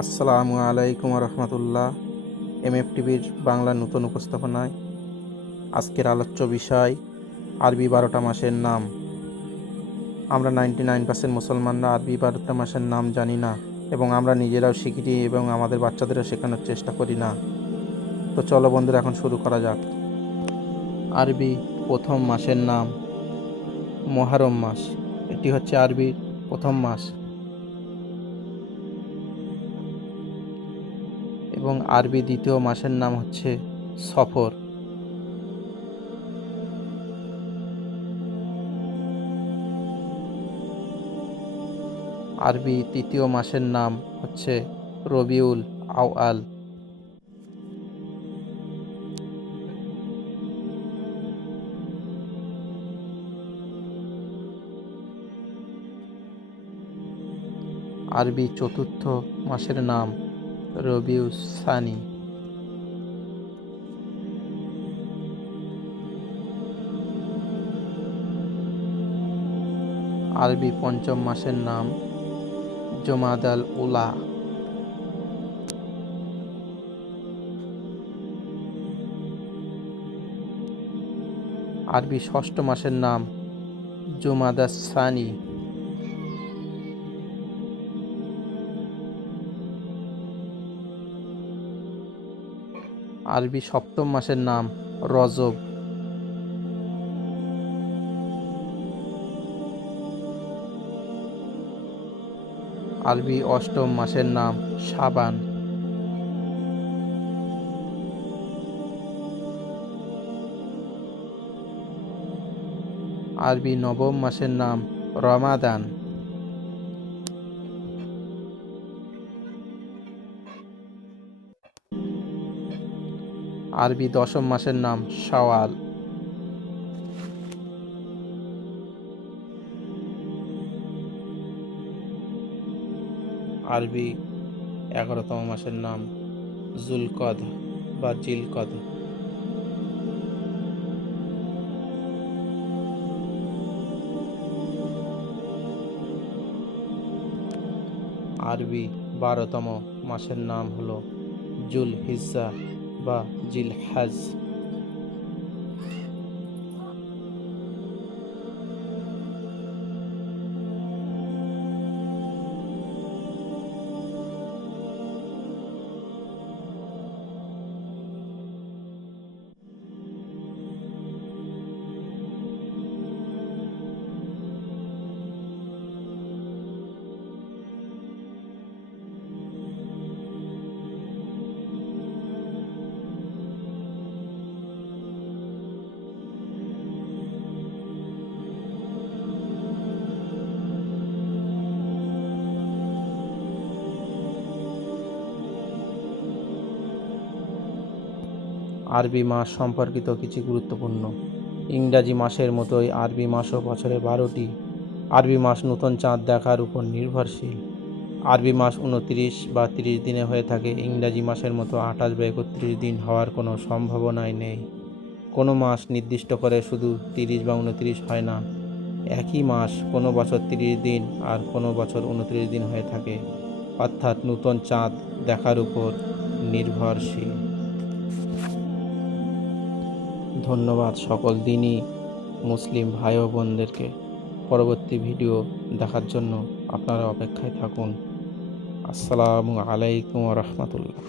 আসসালামু আলাইকুম রহমতুল্লাহ। MFTVর বাংলা নতুন উপস্থাপনায় আজকের আলোচ্য বিষয় আরবি 12টা মাসের নাম। আমরা 99% মুসলমানরা আরবি 12টা মাসের নাম জানি না এবং আমরা নিজেরাও শিখিনি এবং আমাদের বাচ্চাদেরও শেখানোর চেষ্টা করি না। তো চলো বন্ধুরা, এখন শুরু করা যাক। আরবি প্রথম মাসের নাম মুহররম মাস। এটি হচ্ছে আরবির প্রথম মাস এবং আরবি দ্বিতীয় মাসের নাম হচ্ছে সফর। আরবি তৃতীয় মাসের নাম হচ্ছে রবিউল আউয়াল। আরবি চতুর্থ মাসের নাম রবিউস সানি। আরবি পঞ্চম মাসের নাম জমাদাল উলা। আরবি ষষ্ঠ মাসের নাম জুমাদাস সানি। আরবি সপ্তম মাসের নাম রজব। আরবি অষ্টম মাসের নাম শাবান। আরবি নবম মাসের নাম রমাদান। আরবি দশম মাসের নাম শাওয়াল। আরবি 11তম মাসের নাম জুলকদ বা জিলকদ। আরবি 12তম মাসের নাম হলো জুল হিজ্জা বা জিলহাজ। আরবি মাস সম্পর্কিত কিছু গুরুত্বপূর্ণ। ইংরাজি মাসের মতোই আরবি মাসও বছরে 12টি। আরবি মাস নতুন চাঁদ দেখার উপর নির্ভরশীল। আরবি মাস 29 বা 30 দিনে হয়ে থাকে। ইংরাজি মাসের মতো 28 বা 31 দিন হওয়ার কোনো সম্ভাবনাই নেই। কোনো মাস নির্দিষ্ট করে শুধু 30 বা 29 হয় না। একই মাস কোনো বছর 30 দিন আর কোনো বছর 29 দিন হয়ে থাকে, অর্থাৎ নতুন চাঁদ দেখার উপর নির্ভরশীল। ধন্যবাদ সকল দিনী মুসলিম ভাই ও বোনদেরকে। পরবর্তী ভিডিও দেখার জন্য আপনারা অপেক্ষায় থাকুন। আসসালামু আলাইকুম রহমতুল্লাহ।